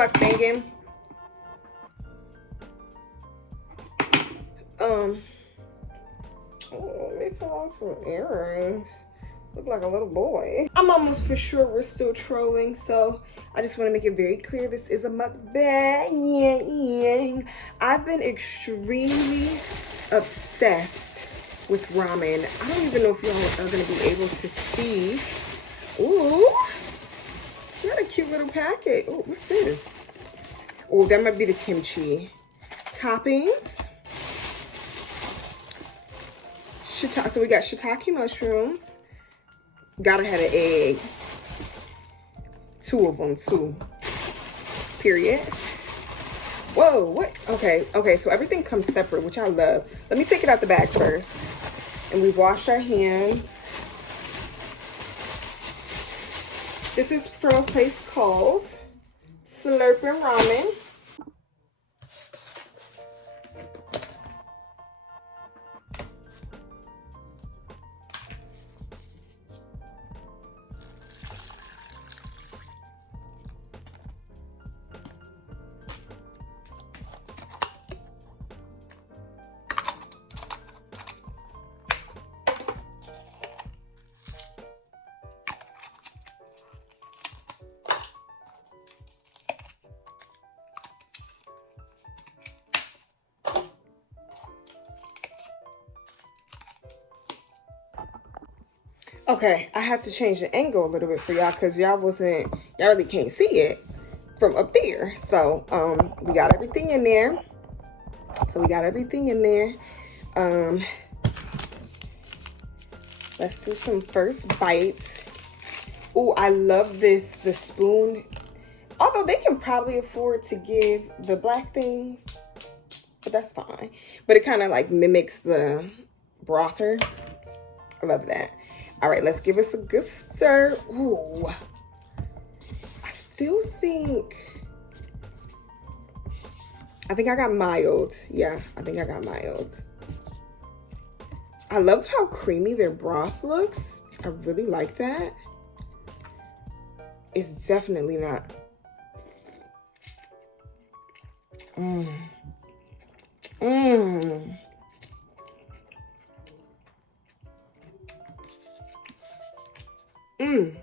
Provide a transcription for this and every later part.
mukbanging. Oh, they fell off some earrings. Look like a little boy. I'm almost for sure we're still trolling, so I just want to make it very clear this is a mukbang. I've been extremely obsessed with ramen. I don't even know if y'all are going to be able to see. Ooh, got a cute little packet. Oh, what's this? Oh, that might be the kimchi. Toppings. So we got shiitake mushrooms. Gotta have an egg. 2 of them, 2. Period. Whoa, what? Okay, so everything comes separate, which I love. Let me take it out the bag first. And we wash our hands. This is from a place called Slurping Ramen. Okay, I had to change the angle a little bit for y'all because y'all really can't see it from up there. So we got everything in there. Let's do some first bites. Oh, I love the spoon. Although they can probably afford to give the black things, but that's fine. But it kind of like mimics the brother. I love that. All right, let's give us a good stir. Ooh, I still think I got mild. Yeah, I think I got mild. I love how creamy their broth looks. I really like that. It's definitely not. Mmm. Mmm. Mmm.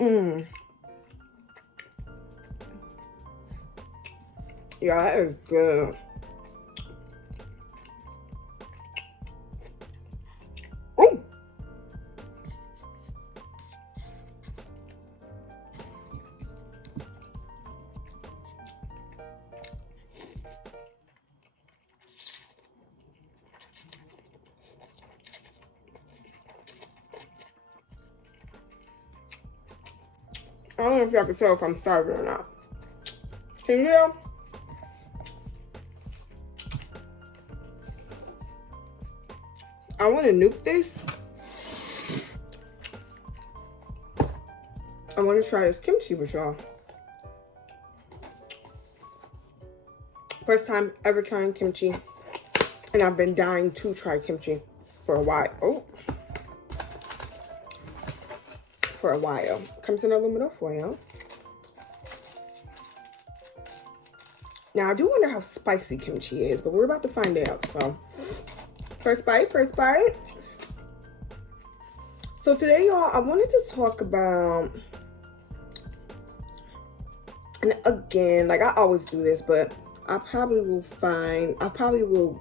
Mmm. Yeah, that is good. Ooh. I don't know if y'all can tell if I'm starving or not. Can you? I want to nuke this. I want to try this kimchi with y'all. First time ever trying kimchi. And I've been dying to try kimchi for a while. Oh. For a while. Comes in aluminum foil. Now I do wonder how spicy kimchi is, but we're about to find out. So first bite. So today, y'all, I wanted to talk about, and again, like I always do this, but I probably will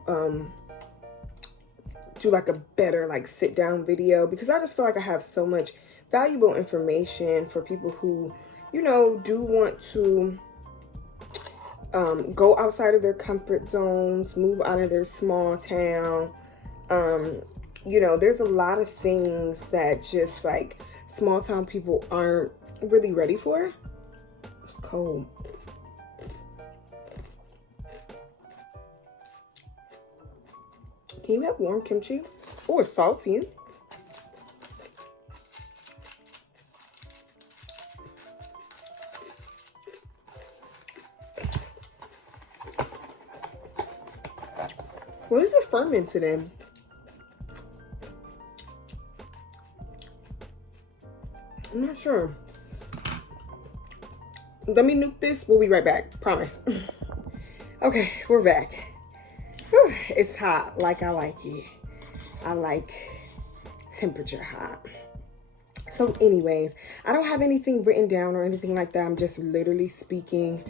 do like a better like sit down video, because I just feel like I have so much valuable information for people who, you know, do want to go outside of their comfort zones, move out of their small town. You know, there's a lot of things that just like small town people aren't really ready for. It's cold. Can you have warm kimchi? Oh, it's salty. What is it fermented in? I'm not sure. Let me nuke this. We'll be right back. Promise. Okay, we're back. Whew, it's hot like I like it. I like temperature hot. So anyways, I don't have anything written down or anything like that. I'm just literally speaking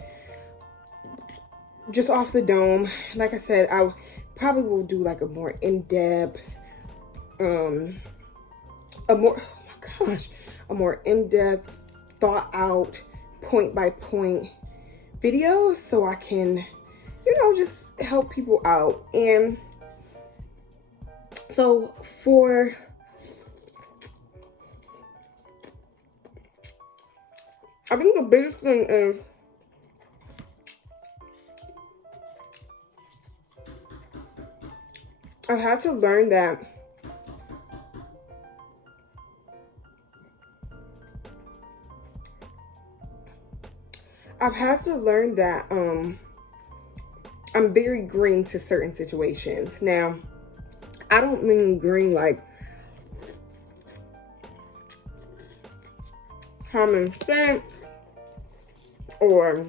just off the dome. Like I said, I probably will do like a more in-depth, a more in-depth, thought out, point by point video so I can, you know, just help people out. And so I think the biggest thing is I've had to learn that I'm very green to certain situations. Now, I don't mean green like common sense or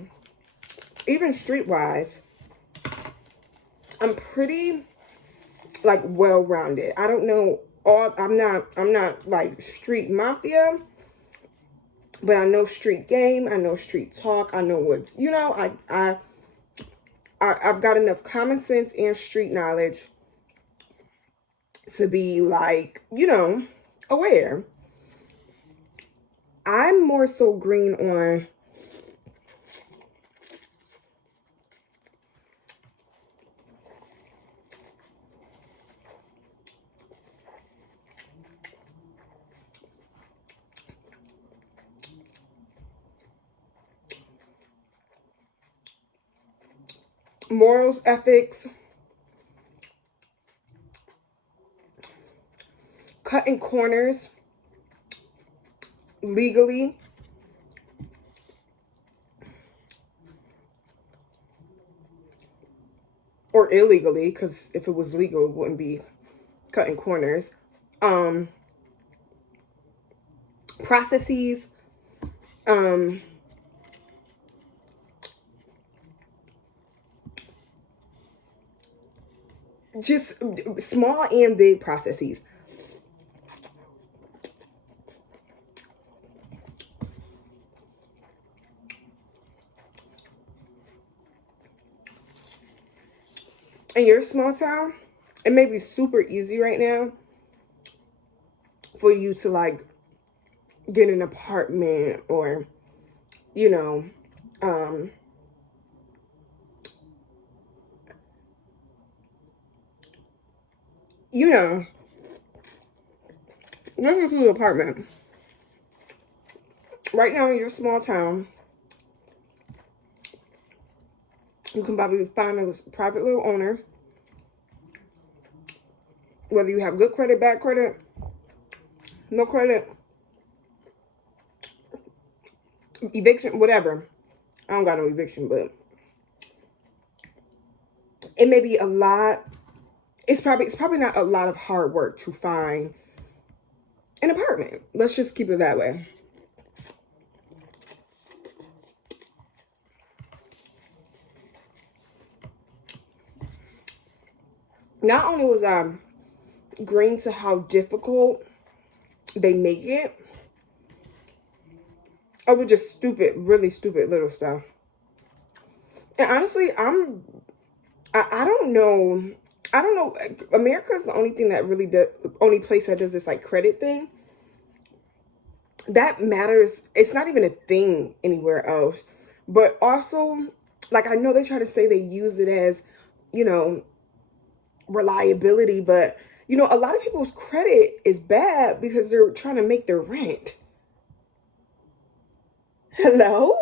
even streetwise. I'm pretty like well-rounded. I don't know I'm not like street mafia, but I know street game, I know street talk, I know what's, you know, I've got enough common sense and street knowledge to be like, you know, aware. I'm more so green on morals, ethics, cutting corners legally, or illegally, because if it was legal, it wouldn't be cutting corners. Processes, just small and big processes. In your small town, it may be super easy right now for you to like get an apartment or, you know, this is an apartment. Right now in your small town, you can probably find a private little owner, whether you have good credit, bad credit, no credit, eviction, whatever. I don't got no eviction, but it may be a lot. It's probably not a lot of hard work to find an apartment. Let's just keep it that way. Not only was I green to how difficult they make it, over just stupid, really stupid little stuff. And honestly, I don't know. I don't know. America's the only thing that really only place that does this like credit thing. That matters. It's not even a thing anywhere else. But also, like, I know they try to say they use it as, you know, reliability, but you know, a lot of people's credit is bad because they're trying to make their rent. Hello?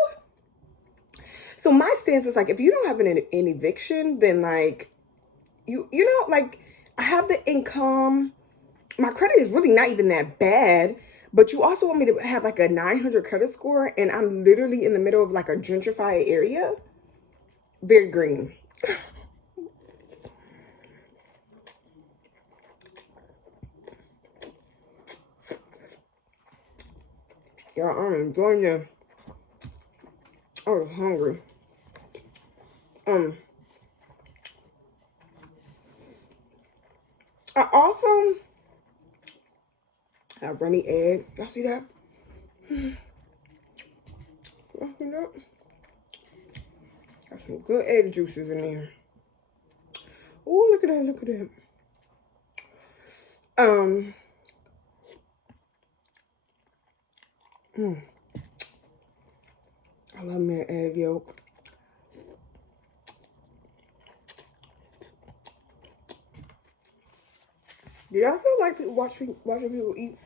So my stance is like, if you don't have an eviction, then like, you know, like, I have the income. My credit is really not even that bad, but you also want me to have like a 900 credit score, and I'm literally in the middle of like a gentrified area. Very green. Yeah, I'm enjoying this. I was hungry. I also have runny egg. Y'all see that? Y'all see that? Got some good egg juices in there. Oh, look at that, look at that. I love me an egg yolk. Do y'all feel like watching people eat?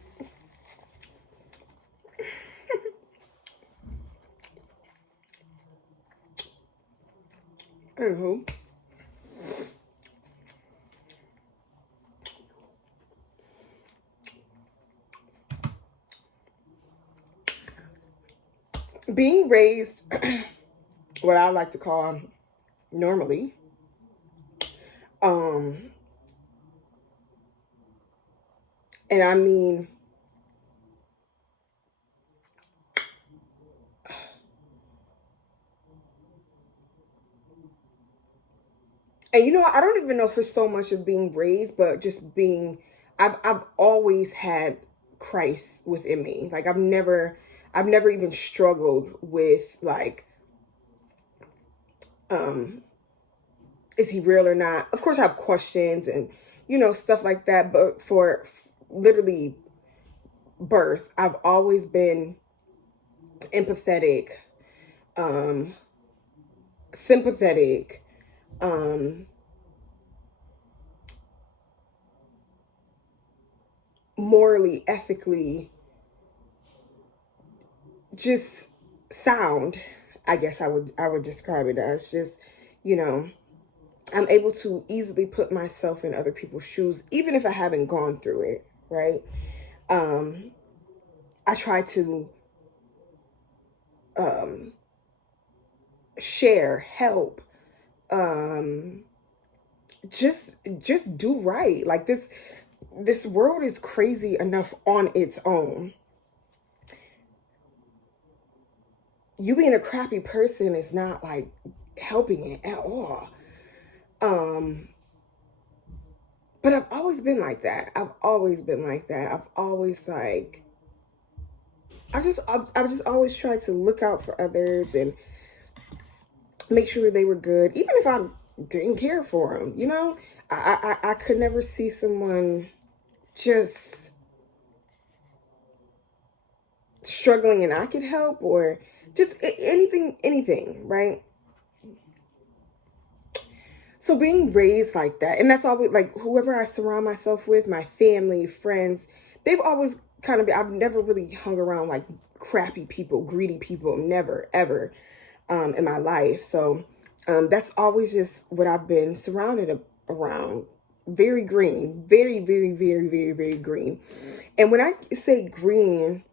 Anywho. Being raised, what I like to call normally, and I mean, and you know, I don't even know if it's so much of being raised, but just being, I've always had Christ within me. Like I've never even struggled with like, is he real or not? Of course I have questions and, you know, stuff like that. But for literally birth, I've always been empathetic, sympathetic, morally, ethically, just sound. I guess I would describe it as just, you know, I'm able to easily put myself in other people's shoes, even if I haven't gone through it, right? I try to share, help, just do right. Like this world is crazy enough on its own. You being a crappy person is not like helping it at all. But I've always been like that. I've always been like that. I've always like, I've just always tried to look out for others and make sure they were good, even if I didn't care for them. You know, I could never see someone just struggling and I could help, or just anything, right? So being raised like that, and that's always like whoever I surround myself with, my family, friends, they've always kind of been, I've never really hung around like crappy people, greedy people, never, ever in my life. So that's always just what I've been surrounded around. Very green, very, very, very, very, very green. And when I say green,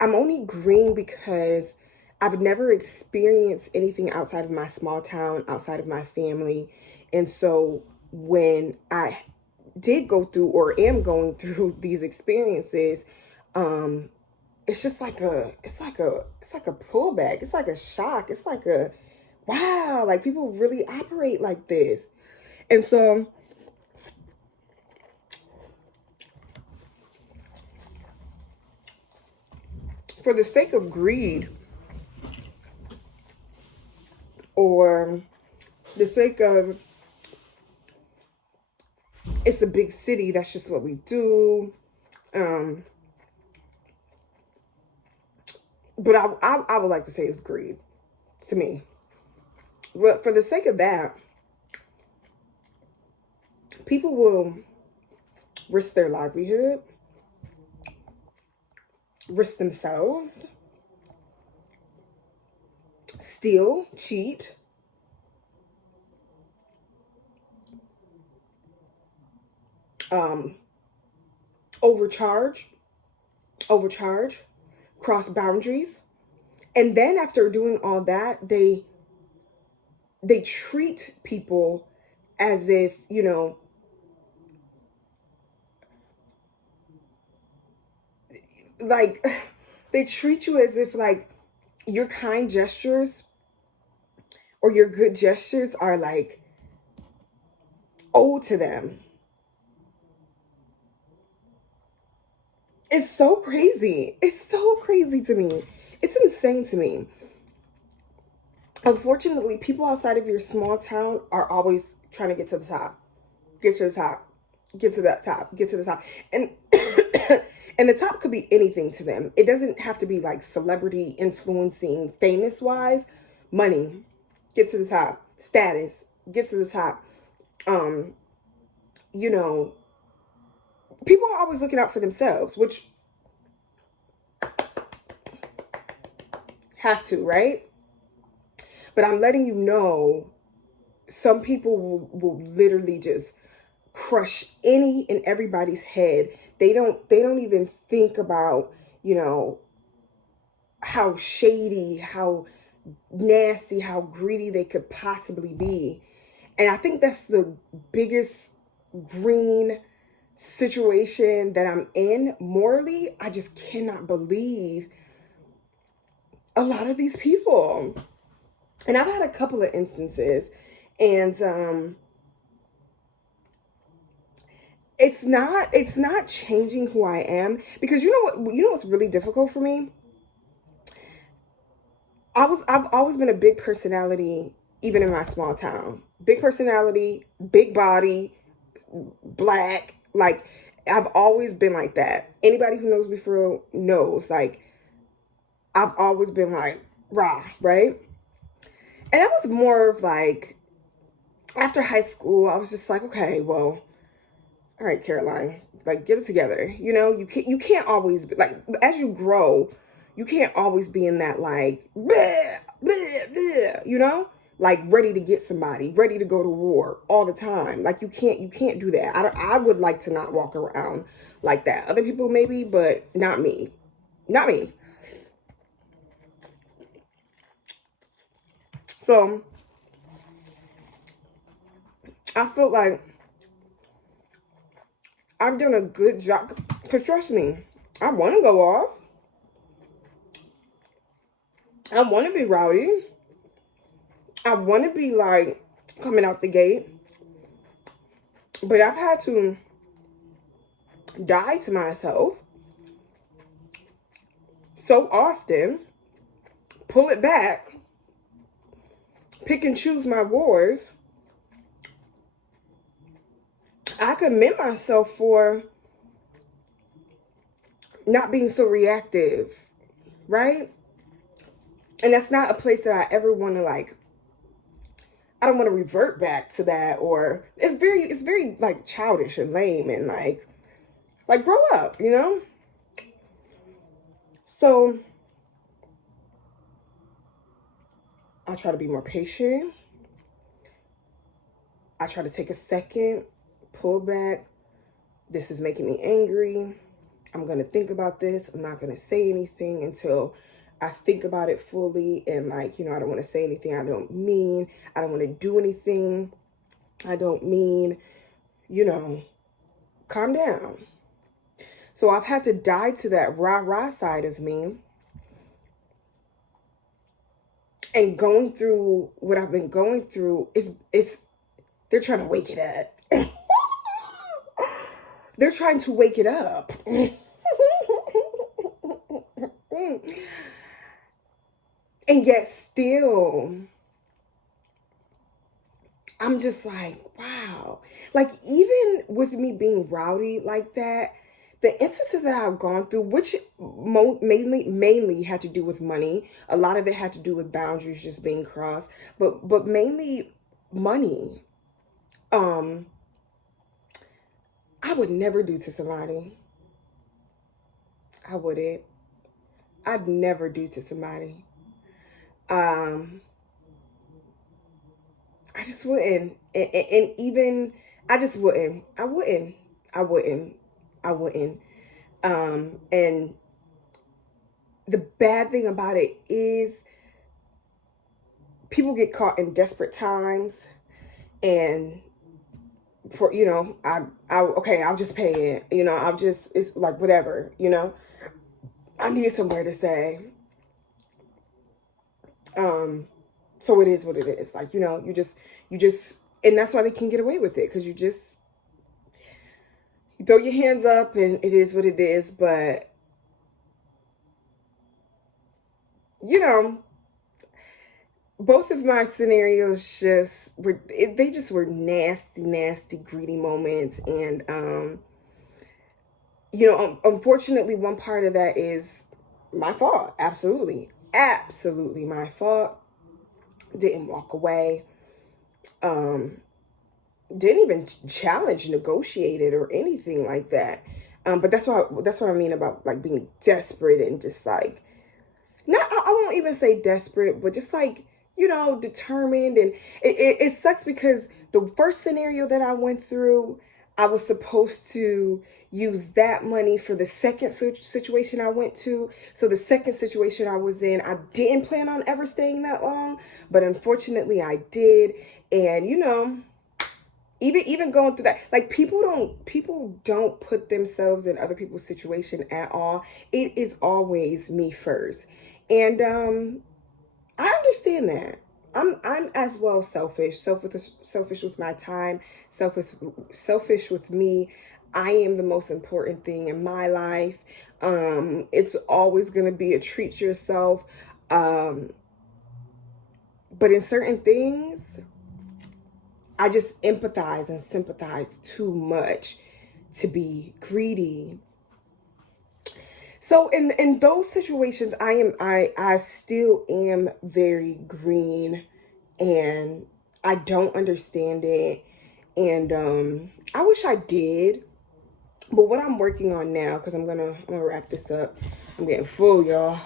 I'm only green because I've never experienced anything outside of my small town, outside of my family. And so when I did go through or am going through these experiences, it's just like it's like a pullback. It's like a shock. It's like a, wow, like people really operate like this. And so for the sake of greed, or the sake of it's a big city, that's just what we do. But I would like to say it's greed to me. But for the sake of that, people will risk their livelihood, risk themselves, steal, cheat, overcharge, cross boundaries. And then after doing all that, they treat people as if, you know, like, they treat you as if like your kind gestures or your good gestures are like owed to them. It's so crazy. It's so crazy to me. It's insane to me. Unfortunately, people outside of your small town are always trying to get to the top. Get to the top. Get to that top. Get to the top. And and the top could be anything to them. It doesn't have to be like celebrity influencing, famous wise. Money. Get to the top. Status. Get to the top. You know, people are always looking out for themselves, which have to, right? But I'm letting you know, some people will literally just crush any and everybody's head. They don't even think about, you know, how shady, how nasty, how greedy they could possibly be. And I think that's the biggest green situation that I'm in morally. I just cannot believe a lot of these people. And I've had a couple of instances, and it's not changing who I am, because you know what's really difficult for me? I've always been a big personality, even in my small town. Big personality, big body, black. Like, I've always been like that. Anybody who knows me for real knows. Like, I've always been like, rah, right? And that was more of like, after high school, I was just like, okay, well, all right, Caroline, like, get it together. You know, you can't always be, like, as you grow, you can't always be in that like, bleh, bleh, bleh, you know, like ready to get somebody, ready to go to war all the time. Like, you can't do that. I would like to not walk around like that. Other people maybe, but not me. Not me. So I feel like I've done a good job, because trust me, I want to go off. I want to be rowdy. I want to be like coming out the gate. But I've had to die to myself so often, pull it back, pick and choose my wars. I commend myself for not being so reactive, right? And that's not a place that I ever want to, like, I don't want to revert back to that. Or it's very like childish and lame, and like grow up, you know? So I try to be more patient. I try to take a second, pull back. This is making me angry. I'm going to think about this. I'm not going to say anything until I think about it fully. And like, you know, I don't want to say anything I don't mean. I don't want to do anything I don't mean. You know, calm down. So I've had to die to that rah-rah side of me. And going through what I've been going through, they're trying to wake it up. They're trying to wake it up. And yet still, I'm just like, wow. Like, even with me being rowdy like that, the instances that I've gone through, which mainly had to do with money. A lot of it had to do with boundaries just being crossed, but mainly money. I would never do to somebody. I wouldn't. I'd never do to somebody. I just wouldn't. And even, I just wouldn't. I wouldn't. And the bad thing about it is people get caught in desperate times, and for, you know, okay, I'll just pay it, you know, it's like whatever, you know. I needed somewhere to say. So it is what it is. Like, you know, you just, and that's why they can get away with it. Cause you throw your hands up and it is what it is. But, you know, both of my scenarios they just were nasty, greedy moments. And, you know, unfortunately, one part of that is my fault. Absolutely my fault. Didn't walk away. Didn't even challenge, negotiate it or anything like that. But that's what I mean about like being desperate and just like, I won't even say desperate, but just like, you know, determined. And it sucks because the first scenario that I went through, I was supposed to use that money for the second situation I went to. So the second situation I was in, I didn't plan on ever staying that long, but unfortunately I did. And, you know, even going through that, like people don't put themselves in other people's situation at all. It is always me first. And I understand that. I'm as well selfish with my time, selfish with me. I am the most important thing in my life. It's always going to be a treat yourself. But in certain things, I just empathize and sympathize too much to be greedy. So in those situations, I still am very green, and I don't understand it. And I wish I did. But what I'm working on now, because I'm gonna wrap this up. I'm getting full, y'all.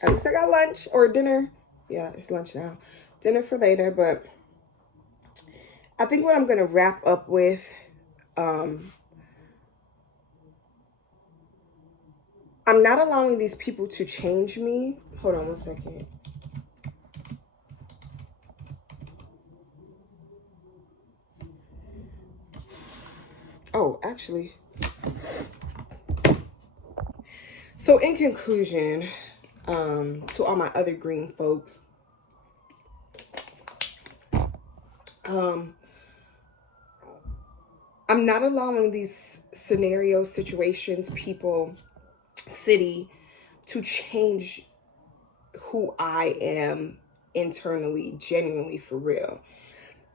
At least I got lunch or dinner. Yeah, it's lunch now. Dinner for later, but I think what I'm gonna wrap up with, I'm not allowing these people to change me. Hold on one second. Oh, actually. So in conclusion, to all my other green folks, I'm not allowing these scenarios, situations, people, city to change who I am internally, genuinely, for real.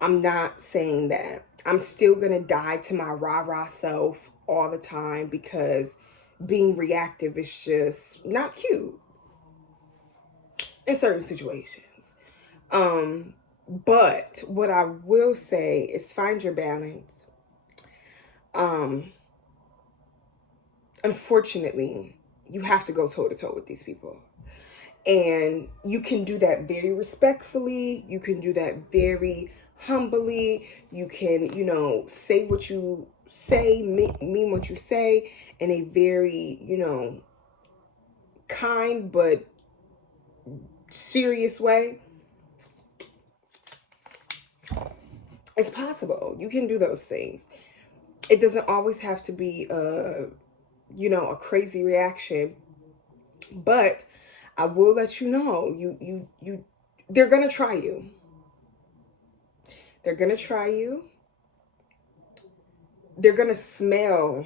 I'm not saying that. I'm still going to die to my rah-rah self all the time because being reactive is just not cute in certain situations. But what I will say is find your balance. Unfortunately, you have to go toe-to-toe with these people. And you can do that very respectfully. You can do that very humbly. You can, you know, say what you say, mean what you say in a very, you know, kind but serious way. It's possible. You can do those things. It doesn't always have to be you know, a crazy reaction. But I will let you know, they're gonna try you. They're gonna try you. They're gonna smell,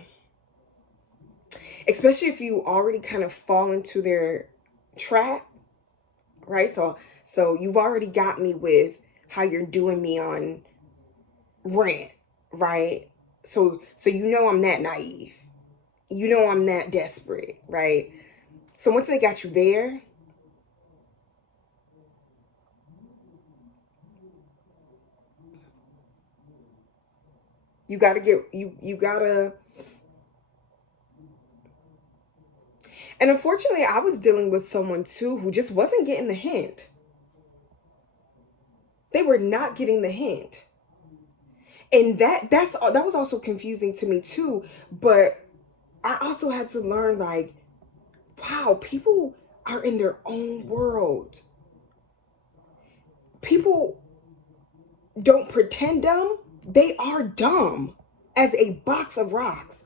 especially if you already kind of fall into their trap, right? So you've already got me with how you're doing me on rant, right? So you know I'm that naive. You know I'm that desperate, right? So once I got you there, you gotta you gotta. And unfortunately, I was dealing with someone too who just wasn't getting the hint. They were not getting the hint. And that was also confusing to me too. But I also had to learn, like, wow, people are in their own world. People don't pretend dumb. They are dumb as a box of rocks.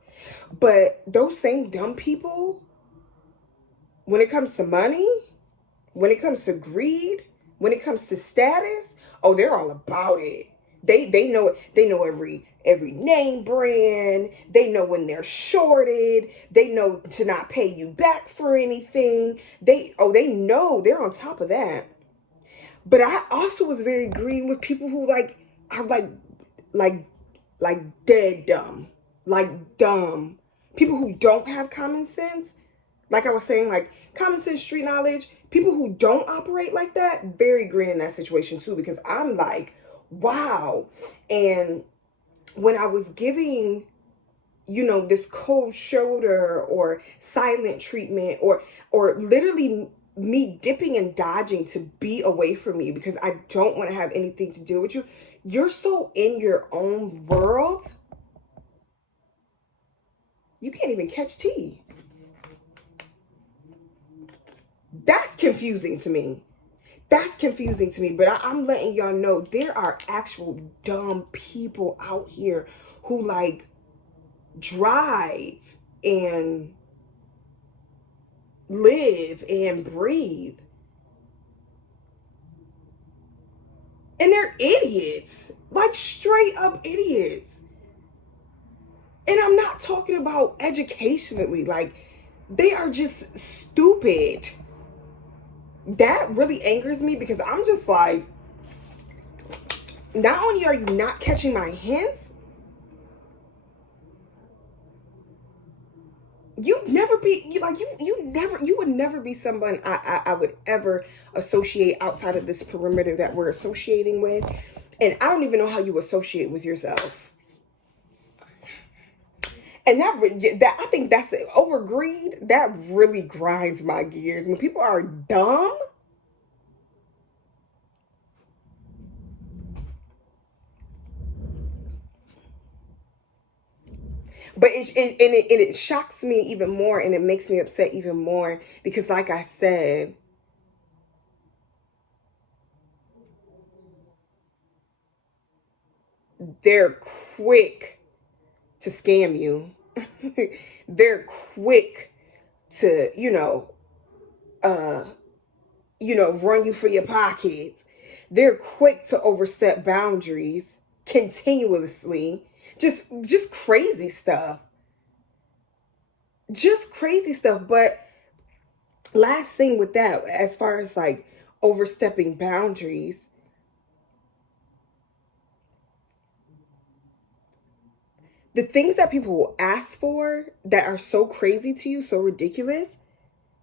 But those same dumb people when it comes to money, when it comes to greed, when it comes to status, oh, they're all about it. They know every name brand. They know when they're shorted. They know to not pay you back for anything. They know, they're on top of that. But I also was very green with people who are dead dumb. Like dumb. People who don't have common sense. Like I was saying, like common sense, street knowledge. People who don't operate like that, very green in that situation too, because I'm like, wow. And when I was giving, this cold shoulder or silent treatment or literally me dipping and dodging to be away from you because I don't want to have anything to do with you, you're so in your own world, you can't even catch tea. That's confusing to me. But I'm letting y'all know there are actual dumb people out here who drive and live and breathe. And they're idiots. Like straight up idiots. And I'm not talking about educationally. Like they are just stupid. That really angers me because I'm just like, not only are you not catching my hints, you would never be someone I would ever associate outside of this perimeter that we're associating with. And I don't even know how you associate with yourself. And that I think that's over greed. That really grinds my gears. When people are dumb, but it shocks me even more, and it makes me upset even more because, like I said, they're quick to scam you. They're quick to, run you for your pockets. They're quick to overstep boundaries continuously. Just crazy stuff. Just crazy stuff. But last thing with that, as far as like overstepping boundaries, the things that people will ask for that are so crazy to you, so ridiculous,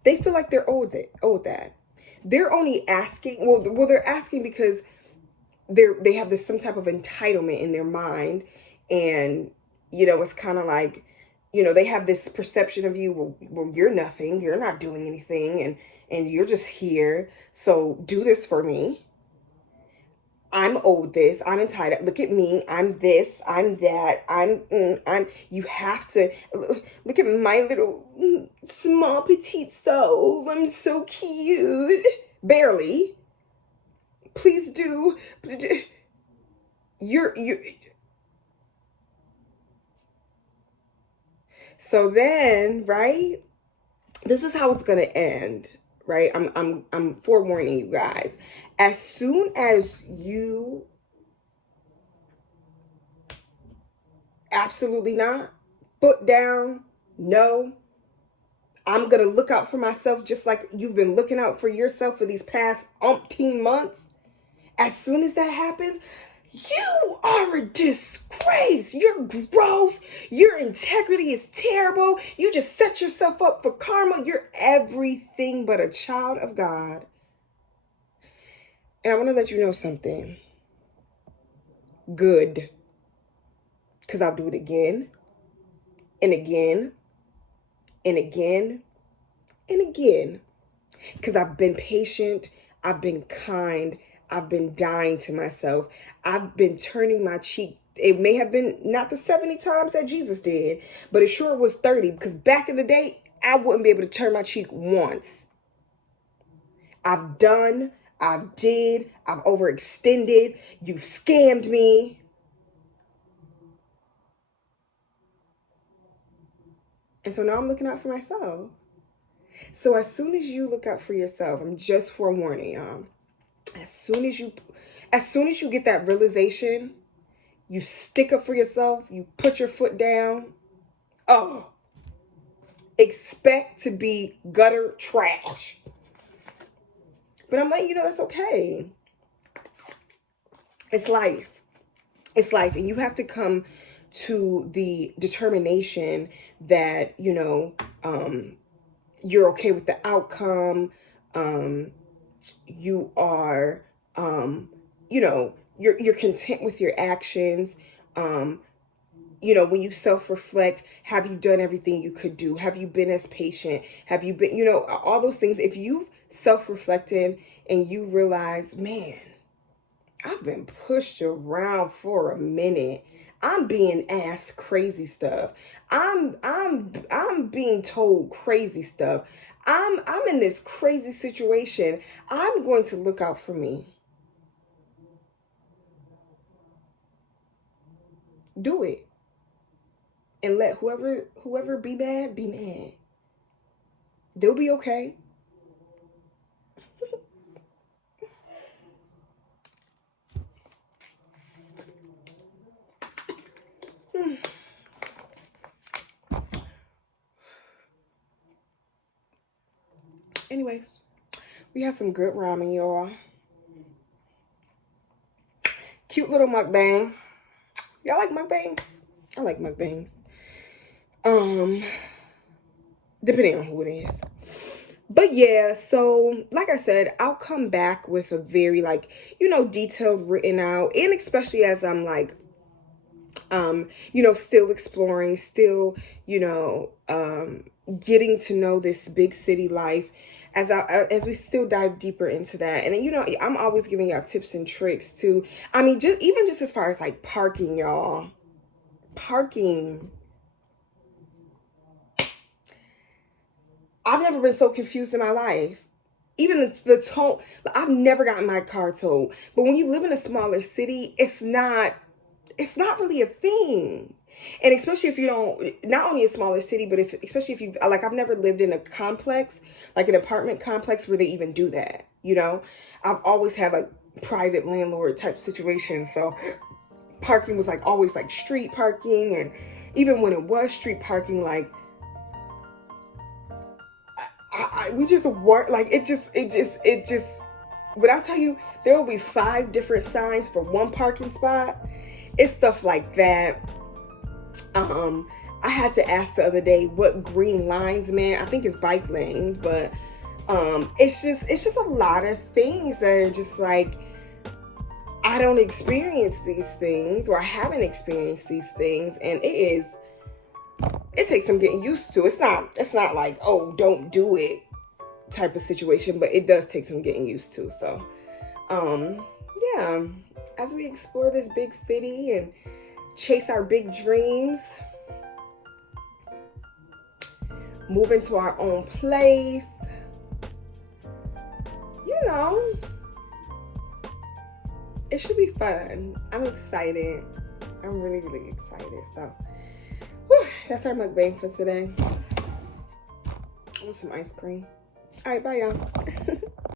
they feel like they're owed that. They're only asking, well, they're asking because they have this some type of entitlement in their mind, and it's kind of like, they have this perception of you. Well, you're nothing, you're not doing anything, and you're just here, so do this for me. I'm owed this. I'm entitled. Look at me. I'm this. I'm that. You have to look at my little small petite soul. I'm so cute. Barely. Please do. You're. So then, right? This is how it's gonna end. Right? I'm forewarning you guys. As soon as you absolutely not put down, no, I'm gonna look out for myself just like you've been looking out for yourself for these past umpteen months. As soon as that happens, you are a disgrace. You're gross. Your integrity is terrible. You just set yourself up for karma. You're everything but a child of God. And I want to let you know something. Good. Because I'll do it again and again and again and again. Because I've been patient. I've been kind. I've been dying to myself. I've been turning my cheek. It may have been not the 70 times that Jesus did, but it sure was 30. Because back in the day, I wouldn't be able to turn my cheek once. I've done, I've did, I've overextended. You've scammed me. And so now I'm looking out for myself. So as soon as you look out for yourself, I'm just forewarning y'all. As soon as you get that realization, you stick up for yourself, you put your foot down. Oh, expect to be gutter trash. But I'm letting you know that's okay. It's life. It's life. And you have to come to the determination that, you're okay with the outcome. You are, you're content with your actions. When you self-reflect, have you done everything you could do? Have you been as patient? Have you been, all those things. If you've self-reflected and you realize, man, I've been pushed around for a minute. I'm being asked crazy stuff. I'm being told crazy stuff. I'm in this crazy situation. I'm going to look out for me. Do it. And let whoever be mad, be mad. They'll be okay. Anyways, we have some good ramen, y'all. Cute little mukbang. Y'all like mukbangs? I like mukbangs. Depending on who it is. But yeah, so like I said, I'll come back with a very detailed written out, and especially as I'm still exploring, still, getting to know this big city life as we still dive deeper into that. And I'm always giving y'all tips and tricks too. I mean, just as far as like parking, y'all. Parking. I've never been so confused in my life. Even the toll, I've never gotten my car towed. But when you live in a smaller city, it's not really a thing. And especially if you don't, not only a smaller city, but especially if you, like, I've never lived in a complex, like an apartment complex where they even do that, I've always had like private landlord type situations. So parking was always street parking. And even when it was street parking, we just weren't it just, when I tell you, there will be 5 different signs for one parking spot. It's stuff like that. I had to ask the other day what green lines meant. I think it's bike lanes, but it's just a lot of things that are just I don't experience these things, or I haven't experienced these things, and it takes some getting used to. It's not like, oh, don't do it type of situation, but it does take some getting used to. So yeah, as we explore this big city and chase our big dreams, move into our own place, it should be fun. I'm excited. I'm really, really excited. So that's our mukbang for today. I want some ice cream. All right, bye, y'all.